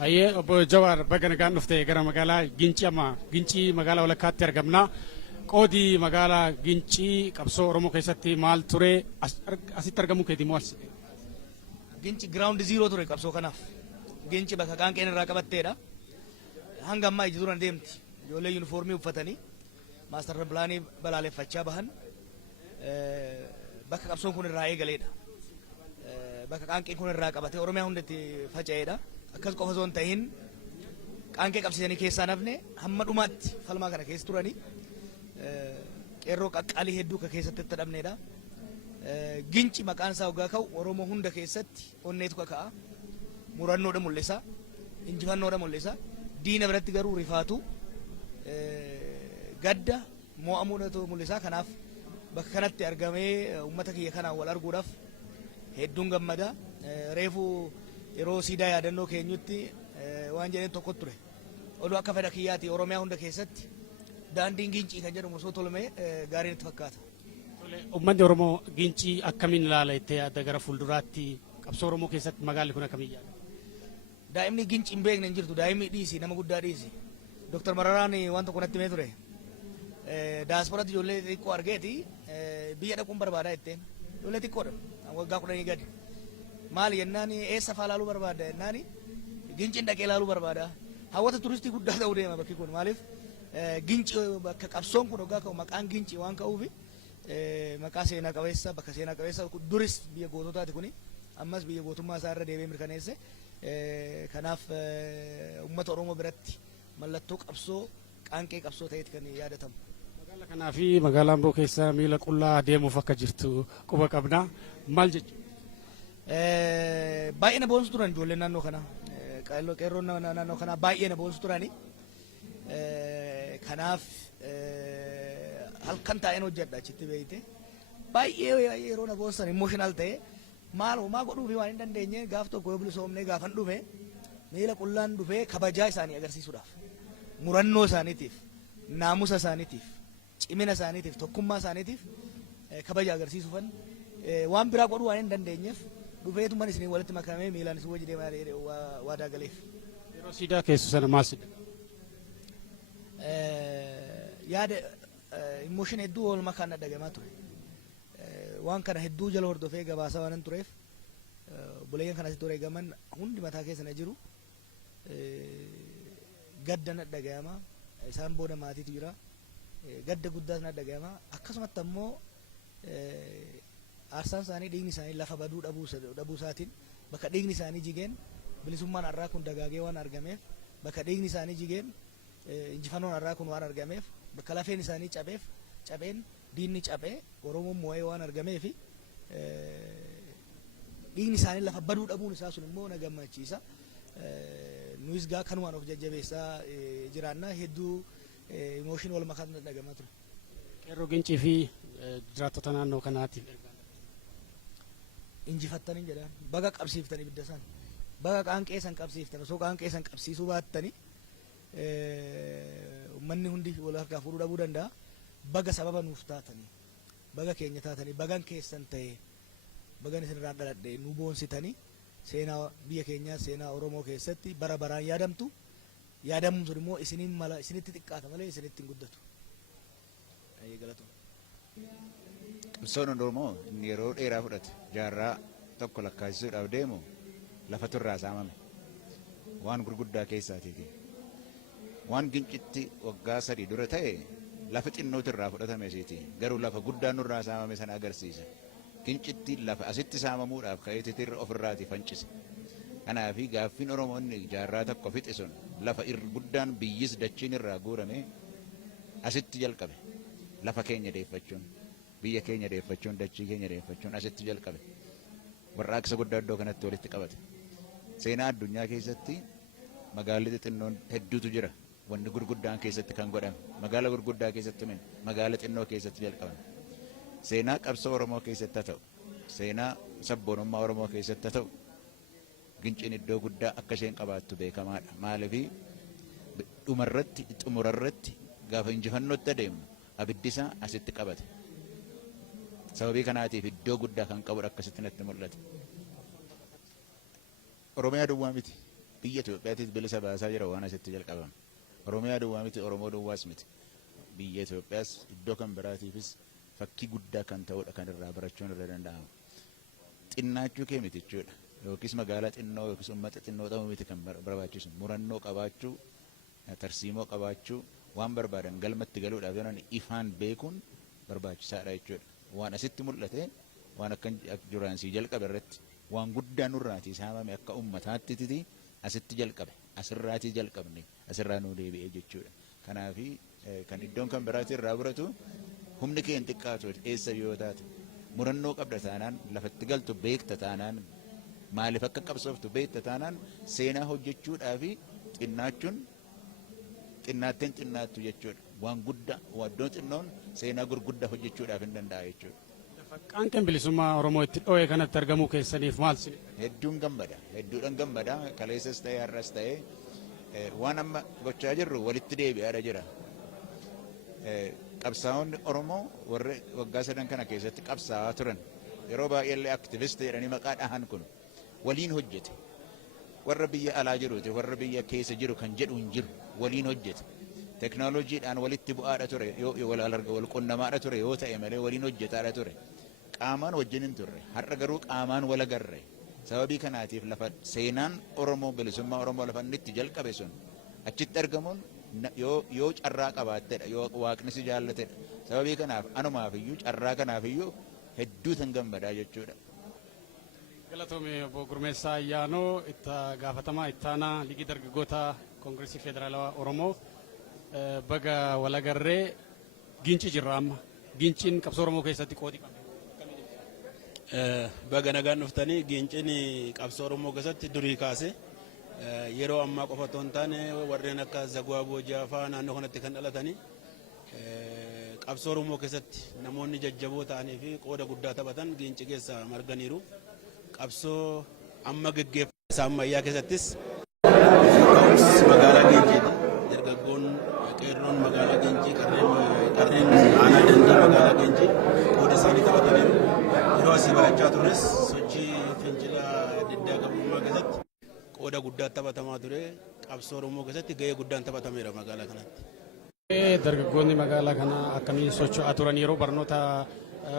Aye, Obbo Jawar baga nagaan dhuftee gara magaalaa Gincii magaalaa walakkaatti argamna. Qoodii magaalaa Gincii qabsoo Oromoo keessatti maal ture asitti argamu keetii maal? Gincii ground zero ture qabsoo kanaaf. Gincii bakka qaanqeen irraa qabatteedha. Hanga ammaa iji duran deemti. Ijoollee yuunifoormii uffatanii maastar pilaanii balaaleffachaa bahan bakka qabsoon kun irraa eegaleedha. Bakka qaanqeen kun irraa qabatee Oromiyaa hundatti faca'eedha. Akkas qofa osoo hin ta'in qaanqee qabsiisanii keessaa nafne hamma dhumaatti falmaa kana keessa turanii qeerroo qaqqaalii hedduu ka keessatti itti dhabneedha. Gincii maqaan isaa hoggaa ka'u Oromoo hunda keessatti onneetu kaka'a. Murannoodha mul'isa. Injifannoodha mul'isa. Diina biratti garuu rifaatu gadda mo'amuudhatu mul'isa. Kanaaf bakka kanatti argamee uummata kiyya kanaan wal arguudhaaf hedduun gammada. Reefuu yeroo siidaa yaadannoo keenyutti waan jedheen tokko ture. Oduu akka fedha kiyyaati Oromiyaa hunda keessatti daandiin Gincii kan jedhamu osoo tolmee gaariin itti fakkaata. Uummanni Oromoo Gincii akkamiin ilaala itti yaadda gara fuulduraatti qabsoo Oromoo keessatti magaalli kun akkamiin yaada? Daa'imni Gincii hin beekne hin jirtu. Daa'imni dhiisi nama guddaa dhiisi. Dr. Mararaan waan tokko natti himee ture. Daasporatti ijoollee xiqqoo argeeti biyya dhaquun barbaadaa jetteen. Ijoollee xiqqoodha. Waggaa 10 gadi. Maali jennaan eessa faa laaluu barbaada jennaan Ginciin dhaqee laaluu barbaada. Hawwata turistii guddaa ta'uu deema bakki kun. Maaliif Gincii bakka qabsoon kun hoggaa ka'u maqaan Gincii waan ka'uufi maqaa seenaa qabeessa bakka seenaa qabeessa duris biyya goototaati kuni ammas biyya gootummaa isaa irra deebi'ee mirkaneesse. Kanaaf uummata Oromoo biratti mallattoo qabsoo qaanqee qabsoo ta'eeti kan yaadatamu. Magaalaa kanaa fi magaalaa Amboo keessa miila qullaa deemuuf akka jirtu quba qabna. Maal jechuudha? Baay'ee na boonsu turan ijoolleen naannoo kana. Qeerroon naannoo kana baay'ee na boonsu turani. Kanaaf halkan taa'een hojjedha achitti beeyte. Baay'ee yeroo na boonsan emotional ta'e maal homaa godhuufi waan hin dandeenye gaaf tokko yoo bilisoomnee gaafan dhufe miila qullaan dhufee kabajaa isaanii agarsiisuudhaaf murannoo isaaniitiif naamusa isaaniitiif cimina isaaniitiif tokkummaa isaaniitiif kabaja agarsiisuufan waan biraa godhuu waan hin dandeenyeef dhufeetuman isinii walitti makamee miilaan isin wajji deemaa waadaa galeef. Yeroo siidaa keessu sana maal sidha? Yaada emotion hedduu oolmaa kan dhagamaa ture. Waan kana hedduu jala hordofee gabaasa waan tureef buleeyyan kanas ture gaman hundi mataa keessa na jiru gadda na dhagayama isaan booda maatiitu jira gadda guddaas na dhagayama akkasumatti ammoo aarsaan isaanii dhiigni isaanii lafa baduu dhabuu isaatiin bakka dhiigni isaanii jigeen bilisummaan har'aa kun dagaagee waan argameef bakka dhiigni isaanii jigeen injifannoon har'aa kun waan argameef bakka lafeen isaanii cabeen diinni cabee Oromoon moo'ee waan argameef dhiigni isaanii lafa baduu dhabuun isaa sun immoo na gammachiisa. Nuyis gaa kanumaan of jajjabeessaa jiraanna hedduu emotion wal makaa dhagamaa ture. Qeerroo Gincii fi jiraattota naannoo kanaatiif injifattanii jedhan baga qabsiiftanii ibidda san baga qaanqee san qabsiiftan osoo qaanqee san qabsiisuu baattanii uummanni hundi wal harkaa fuudhuu dhabuu danda'a. Baga sababa nuuf taatanii baga keenya taatanii bagan keessan ta'e bagan isinirraa dhaladhe nu boonsitanii seenaa biyya keenyaa seenaa Oromoo keessatti bara baraan yaadamtu yaadamuun sun immoo isiniin mala isinitti xiqqaata malee isinitti hin guddatu. Qabsoon Oromoo inni yeroo dheeraa fudhate jaarraa tokko lakkaa'isuudhaaf deemu lafa turraa saamame waan gurguddaa keessaatiiti. Waan Gincitti waggaa 3 dura ta'e lafa xinnootu irraa fudhatame isiiti garuu lafa guddaan nurraa saamame sana agarsiisa. Gincitti lafa asitti saamamuudhaaf ka'eetitti ofirraati fancise. Kanaafi gaaffiin Oromoonni jaarraa tokko fixe sun lafa guddaan biyyis dachiin irraa guurame asitti jalqabe. Lafa keenya deeffachuun biyya keenya deeffachuun dachii keenya deeffachuun asitti jalqabe. Warraaqsa guddaa iddoo kanatti walitti qabate. Seenaa addunyaa keessatti magaalli xixinnoon hedduutu jira. Wanni gurguddaan keessatti kan godhame magaala gurguddaa keessatti magaala xinnoo keessatti jalqabame. Seenaa qabsoo Oromoo keessatti haa ta'u seenaa sabboonummaa Oromoo keessatti haa ta'u Ginciin iddoo guddaa akka isheen qabaattu beekamaadha. Maaliif dhumarratti xumurarratti gaafa injifannootti adeemnu abiddisaa asitti qabate. Sababii kanaatiif iddoo guddaa kan qabudha akkasitti natti mul'ata. Oromiyaa duwwaa miti biyya Itoophiyaatiif bilisa baasaa jira waan asitti jalqabame. Oromiyaa duwwaa miti, Oromoo duwwaas miti. Biyya Itoophiyaas iddoo kan biraatiifis fakkii guddaa kan ta'udha kan irraa barachuun irra danda'ama. Xinnaachuu kee miti jechuudha. Yookiis magaalaa xinnoo yookiis uummata xinnoo ta'uu miti kan barbaachisu. Murannoo qabaachuu, tarsiimoo qabaachuu, waan barbaadan galmatti galuudhaaf yoon ifaan beekuun barbaachisaadha jechuudha. Waan asitti mul'ate waan akka duraansii jalqabe irratti waan guddaa nurraatii saamame akka uummataatti asitti jalqabe, asirraatii jalqabne, asirraa nuu deebi'ee jechuudha. Kanaafi kan iddoon kan biraatti irraa buratu humni kee hin xiqqaatu eessa yoo taate murannoo qabda taanaan lafatti galtu beekta taanaan maaliif akka qabsooftu beekta taanaan seenaa hojjechuudhaafi xinnaachuun xinnaatteen xinnaattu jechuudha. Waan guddaa iddoon xinnoon seenaa gurguddaa hojjechuudhaaf hin danda'a jechuudha. Faqqaan bilisummaa Oromoo itti dhoo'ee kanatti argamuu keessaniif maal sin? Hedduun gammada. Hedduudhaan gammada. Kaleessas ta'ee har'as ta'ee waan amma gochaa jirru walitti deebi'aadha jira. Qabsaa'onni Oromoo warri waggaa 7 kana keessatti qabsaa'aa turan yeroo baay'eellee aktiivist jedhanii maqaa dhahan kun waliin hojjete. Warra biyya alaa jiruuti warra biyya keessa jiru kan jedhu hin jiru waliin hojjete. Teknooloojiidhaan walitti bu'aadha ture wal qunnamaadha ture yoo ta'e malee waliin hojjetaadha ture. Qaamaan wajjin hin turre har'a garuu qaamaan wal agarre. Sababii kanaatiif lafa seenaan Oromoo bilisummaa Oromoo lafa inni itti jalqabe sun achitti argamuun yoo carraa qabaattedha yoo waaqni si jaallatedha. Sababii kanaaf anumaafiyyuu carraa kanaafiyyuu hedduu tan gammadaa jechuudha. Galatoomii obbo Gurmeessaa Ayyaanoo itti gaafatamaa ittaanaa Liigii Dargaggoota Koongireesii Federaalawaa Oromoo baga wal agarree Gincii jirra amma. Ginciin qabsoo Oromoo keessatti qoodi qaba. Baga nagaan dhuftanii Ginciin qabsoo Oromoo keessatti durii kaase yeroo ammaa qofa otoo hin taane warreen akka Zagwaa Boojaa fa'aa naannoo kanatti kan dhalatanii qabsoo Oromoo keessatti namoonni jajjaboo ta'anii fi qooda guddaa taphatan Gincii keessa marganiiru. Qabsoo amma geggeeffame isaa ammayyaa keessattis magaalaa Ginciiti. Dargaggoon qeerroon magaalaa Gincii qarreen aanaa dandii magaalaa Gincii qooda isaanii taphataniiru. Yeroo asii barachaa turres sochii fincila diddaa gabrummaa keessatti qooda guddaa taphatamaa ture. Qabsoo Oromoo keessatti gahee guddaan taphatameera magaalaa kanatti. Dargaggoonni magaalaa kana akkamiin socho'aa turan yeroo barnoota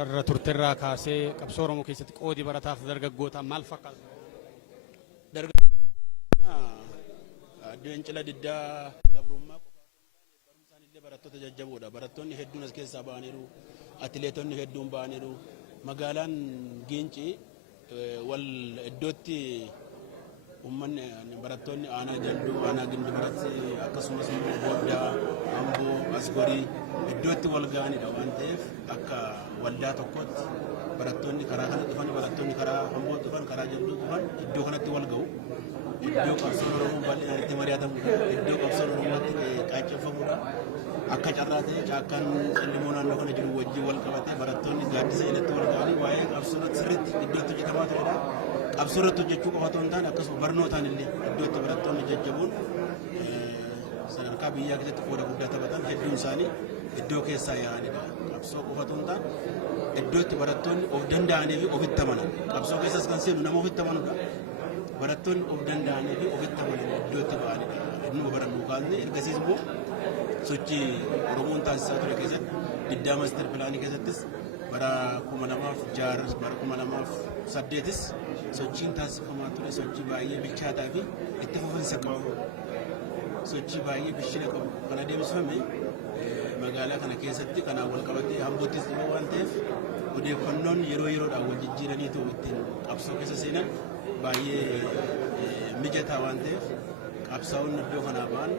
irra turterraa kaasee qabsoo Oromoo keessatti qoodi barataaf dargaggoota maal fakkaata? Fincila diddaa gabrummaa barumsaan illee barattoota jajjaboodha. Barattoonni hedduun as keessaa ba'aniiru. Atileetonni hedduun ba'aniiru. Magaalaan Gincii wal iddootti uummanni barattoonni aanaa jalduu aanaa gindibaratti akkasumas Booddaa Amboo Asgorii iddootti wal ga'anidha waan ta'eef akka waldaa tokkotti barattoonni karaa kana dhufan barattoonni karaa Amboo dhufan karaa jalduu dhufan iddoo kanatti wal ga'u. Iddoo qabsoon Oromoo bal'inaan itti mari'atamudha. Iddoo qabsoon Oromootti qaanceeffamudha. Akka carraa ta'e caakkaan ilmoo naannoo kana jiru wajjin wal qabatee barattoonni gaaddisa irratti wal ga'anii waa'ee qabsoo irratti sirriitti iddootti hojjetamaa turedha. Qabsoo irratti hojjechuu qofa otoo hin taane akkasuma barnootaan illee iddootti barattoonni jajjaboon sadarkaa biyyaa keessatti qooda guddaa taphatan hedduun isaanii iddoo keessaa yaa'anidha. Qabsoo qofa otoo hin taane iddootti barattoonni of danda'anii fi ofitti amanan. Qabsoo keessas kan seenu nama ofitti amanudha. Barattoonni of danda'anii fi ofitti amanan iddootti ba'anidha. Inni barannuu kaasne ergasiis immoo sochii Oromoon taasisaa ture keessatti diddaa maaster pilaanii keessattis bara 2006 bara 2008 sochiin taasifamaa ture sochii baay'ee bilchaataa fi itti fufinsa qabu. Sochii baay'ee bishira qabu kan adeemsifame magaalaa kana keessatti kanaan wal qabatee Amboottis dhibee waan ta'eef odeeffannoon yeroo yeroodhaan wal jijjiiraniitu ittiin qabsoo keessa seenan baay'ee mijataa waan ta'eef qabsaa'onni iddoo kanaa ba'an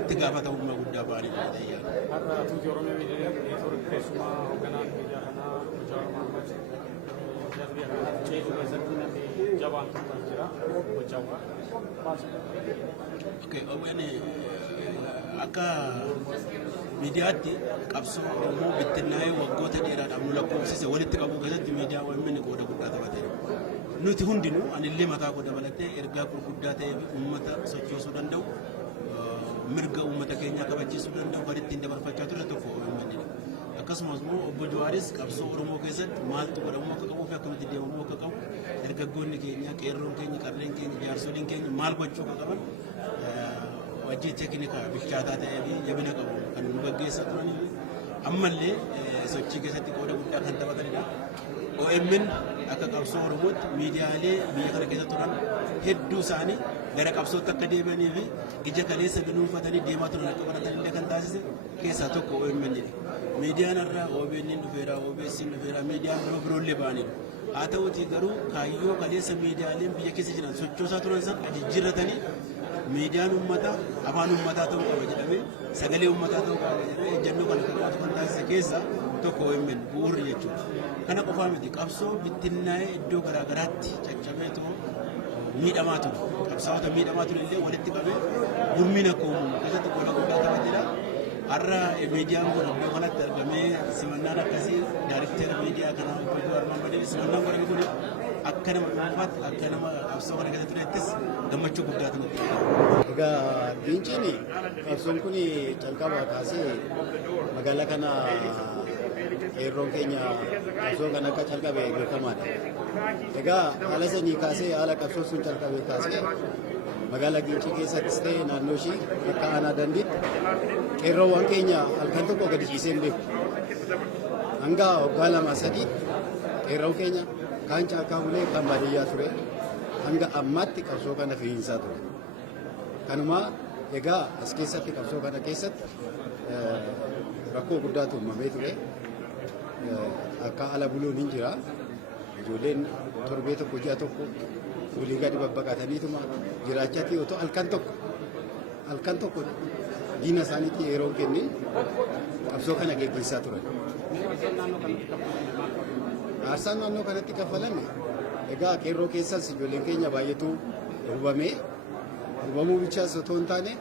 itti gaafatamummaa guddaa ba'anidha ta'ee har'a tuuti Oromoo miidiyaa neetwoorkii keessumaa hoogganaa miidiyaa kanaa Jawaar Mohaammed darbii akkanatti ceesuu keessatti namni jabaan tokko jira hojjawaa akka miidiyaatti qabsoo Oromoo bittinnaa'ee waggoota dheeraadhaaf nu lakkoofsise walitti qabuu keessatti miidiyaa waliin qooda guddaa taphateera. Nuti hundinuu anillee mataa koo dabalatee ergaa gurguddaa ta'ee fi uummata sochoosuu danda'u mirga uummata keenyaa kabachiisuu danda'u kan ittiin dabarfachaa ture tokko uummanni. Akkasumas immoo obbo Jawaaris qabsoo Oromoo keessatti maaltu godhamuu akka qabuu fi akkamitti deemamuu akka qabu dargaggoonni keenya qeerroon keenya qarreen keenya jaarsoliin keenya maal gochuu qaban wajjii teeknikaa bilchaataa ta'ee fi jabina qabu kan nu gaggeessaa turanii ammallee sochii keessatti qooda guddaa kan taphatanidha. OMN akka qabsoo Oromootti miidiyaalee biyya kana keessa turan hedduu isaanii gara qabsootti akka deebi'anii fi ija kaleessa binuunfatanii deemaa turan akka baratanillee kan taasise keessaa tokko OMN dha. Miidiyaan irraa OBN dhufeera, OBS dhufeera, miidiyaan biroollee ba'aniiru. Haa ta'uutii garuu kaayyoo kaleessa miidiyaaleen biyya keessa jiran sochoosaa turan san jijjiirratanii miidiyaan uummataa afaan uummataa ta'uu qaba jedhamee sagalee uummataa ta'uu qaba jedhamee ejjennoo kana qabaatu kan taasise keessaa tokko OMN bu'uurri jechuudha. Kana qofaa miti qabsoo bittinnaa'ee iddoo garaagaraatti caccabeetu miidhamaa ture. Qabsaa'ota miidhamaa ture illee walitti qabee gurmiin akka uumamu keessatti qooda guddaa taphatedha. Har'a miidiyaan kun iddoo kanatti argamee simannaan akkasii daariktera miidiyaa kanaa hojjetu armaan badee simannaan godhame kun akka nama dhuunfaatti akka nama qabsoo kana keessa turettis gammachuu guddaatu nutti. Egaa Ginciin qabsoon kun calqabaa kaasee magaalaa kana qeerroon keenya qabsoo kan akka calqabe beekamaadha. Egaa haala sanii kaasee haala qabsoo sun calqabe kaasee magaalaa Gincii keessattis ta'e naannoo ishii akka aanaa dandiitti qeerroowwan keenya halkan tokko gadi ciisee hin beeku. Hanga waggaa 2-3 qeerroon keenya kaan caakkaa bulee kan baadiyyaa ture hanga ammaatti qabsoo kana firiinsaa ture. Kanuma egaa as keessatti qabsoo kana keessatti rakkoo guddaatu uumamee ture. Akka ala buluun hin jira. Ijoolleen torbee tokko ji'a tokko walii gadi babbaqataniituma jiraachatti otoo halkan tokko diina isaaniitti yeroo kennin qabsoo kana geggeessaa turan. Aarsaan naannoo kanatti kaffalame egaa qeerroo keessas ijoolleen keenya baay'eetu hubamuu bichaas otoo hin taane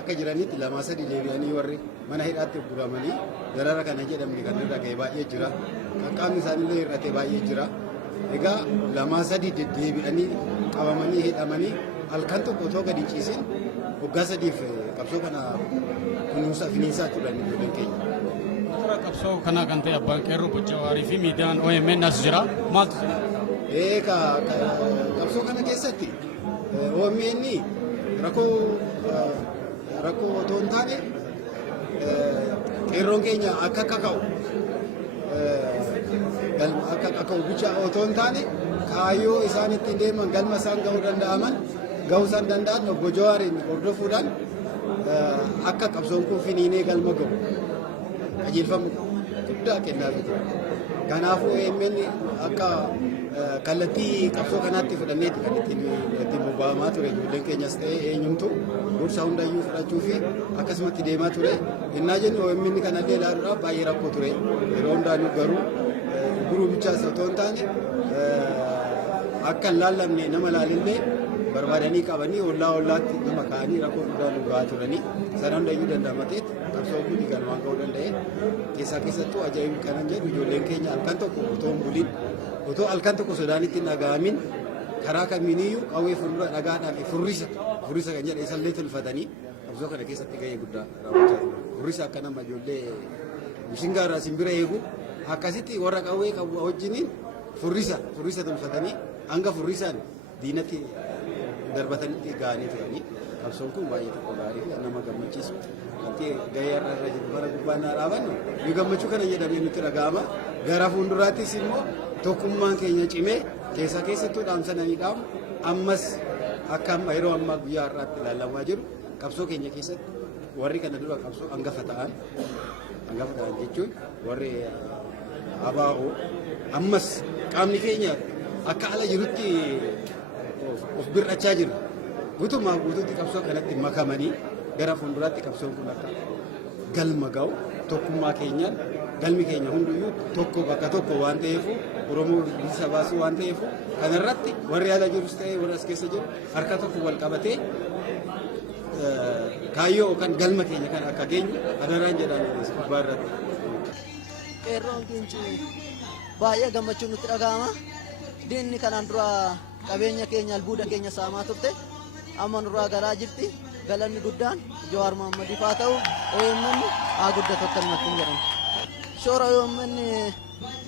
akka jiranitti 2-3 deebi'anii warri mana hidhaatti guramanii darara kana jedhamne kan irra ga'e baay'ee jira. Qaqqaamni isaaniillee hir'ate baay'ee jira. Egaa 2-3 deddeebi'anii qabamanii hidhamanii halkan tokko otoo gadi ciisin waggaa 3f qabsoo kana kunuunsa finiinsaa turan ijoolleen keenya. Qabsoo kana kan ta'e abbaan qeerroo Bojjawaarii fi miidiyaan OMN as jira. Maaltu jira? Qabsoo kana keessatti OMN rakkoo otoo hin taane qeerroon keenya akka kaka'u bicha otoo hin taane kaayyoo isaan ittiin deeman galma isaan gahuu isaan danda'an obbo Jawaariin hordofuudhaan akka qabsoon kun finiinee galma gahu qajeelfama guddaa kennaa jiru. Kanaafuu OMN akka kallattii qabsoo kanaatti fudhanneeti kan ittiin bobba'amaa ture. Ijoolleen keenyas ta'e eenyumtu gorsa hundayyuu fudhachuu fi akkasumatti deemaa ture. Innaa jennu OMN kanallee ilaaluudhaaf baay'ee rakkoo ture. Yeroo hundaanuu garuu guruu bichaas otoo hin taane akka hin laallamne nama laalillee barbaadanii qabanii ollaatti nama kaa'anii rakkoo guddaa nu gahaa turanii sana hundayyuu danda'amateet qabsoo kun galmaan ga'uu danda'e. Keessattuu ajaa'ibni kanan jedhu ijoolleen keenya halkan tokko otoo hin bulin otoo halkan tokko sodaanitti hin dhaga'amin karaa kamiiniyyuu qawwee fuuldura dhagaadhaan furrisa kan jedhe isallee tolfatanii qabsoo kana keessatti gahee guddaa raawwachaa turan. Furrisa akka nama ijoollee mishingaa irraa simbira eegu akkasitti warra qawwee qabu wajjiniin furrisa tolfatanii hanga furrisaan diinatti darbatanitti ga'anii turanii qabsoon kun baay'ee tokko gaarii fi nama gammachiisu wanti gahee irra jiru bara gubbaa naa dhaabannu yoo gammachuu kana jedhamee nutti dhaga'ama. Gara fuulduraattis immoo tokkummaan keenya cimee keessattuu dhaamsananii dhaamu ammas akka yeroo ammaa guyyaa har'aatti ilaalamaa jiru qabsoo keenya keessatti warri kana dura qabsoo hangafa ta'an jechuun warri ABO ammas qaamni keenya akka ala jirutti of bir'achaa jiru. Guutummaa guutuutti qabsoo kanatti makamanii gara fuulduraatti qabsoon kun akka galma ga'u tokkummaa keenyaan galmi keenya hunduyyuu tokko bakka tokko waan ta'eef Oromoo bilisa baasuu waan ta'eef kanarratti warri ala jirus ta'ee warri as keessa jiru harka tokko wal qabatee kaayyoo yookaan galma keenya kan akka geenyu adaraan jedhan gubbaa irratti. Qeerroon Gincii baay'ee gammachuun nutti dhaga'ama. Diinni kanaan dura qabeenya keenya albuuda keenya saamaa turte amma nurraa garaa jirti. Galanni guddaan Jawaar Mohammadiif haa ta'u OMN haa guddatu akka namatti hin jedhamu. Shoora OMN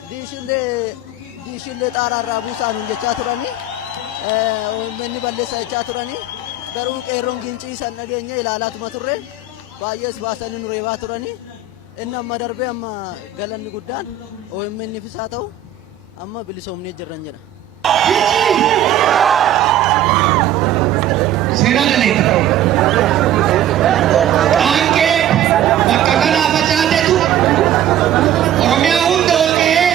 diishillee diishillee xaaraarraa buusaa nuun jechaa turanii OMN balleessaa jechaa turanii garuu qeerroon gincii san dhageenya ilaalaatuma turre baay'ees baasanii nu reebaa turanii inni amma darbee amma galanni guddaan OMN fisaa ta'u amma bilisoomnee jirran jedha. Seeraan daleeta. Qaanqee bakka kanaa facaatetu Oromiyaa hunda ol ga'ee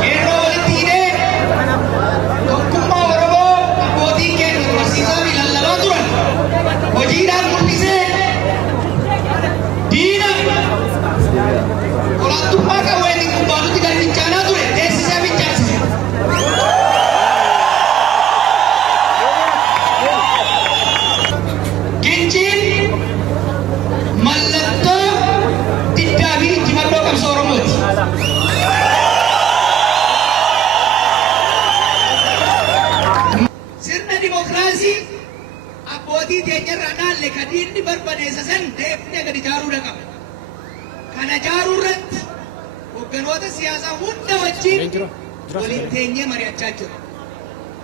qeerroo walitti hidhee tokkummaa Oromoo abbootiin keenya barsiisaa fi lallabaa turan hojiidhaan mul'isee diina olaantummaa qawweetiin gubbaatutti kan fincaanaa ture teessisee fincaasise. Ginciin mallattoo diddaa fi injifannoo qabsoo Oromooti. Sirna dimokiraasii abbootii teenyarraa dhaalle kan diinni barbadeessa san deebinee gad ijaaruudha qaba. Kana ijaaruu irratti hogganoota siyaasaa hunda wajjin waliin teenyee mari'achaa jiru.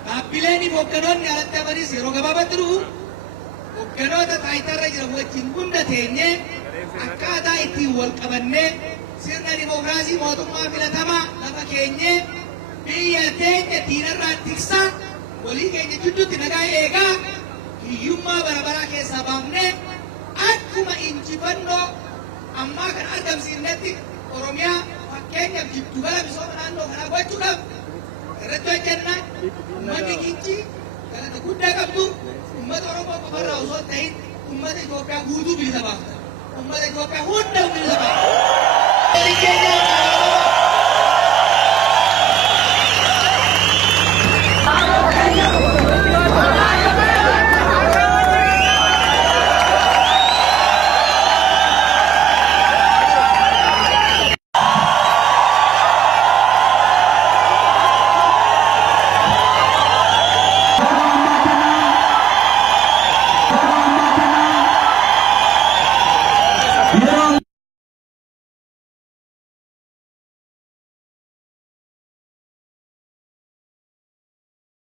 Dhaabbileen hogganoonni alatti amanis yeroo gabaabatti dhufu hogganoota taayitarra jiran wajjin hunda teenyee akkaataa ittiin wal qabannee sirna dimokiraasii mootummaa filatamaa lafa keenyee biyya teenya diinarraa tiksaa walii keenya jidduutti nagaa eegaa hiyyummaa barabaraa keessaa baafnee akkuma injifannoo ammaa kan argamsiifnetti Oromiyaa fakkeenyaaf giddugala misooma naannoo kanaa gochuudhaaf irratti hojjennaa uummanni gincii galata guddaa qabdu ummata Oromoo qofarraa osoo hin ta'in ummata Itoophiyaa guutuu bilisa baafta. Ummata Itoophiyaa hunda bilisa You're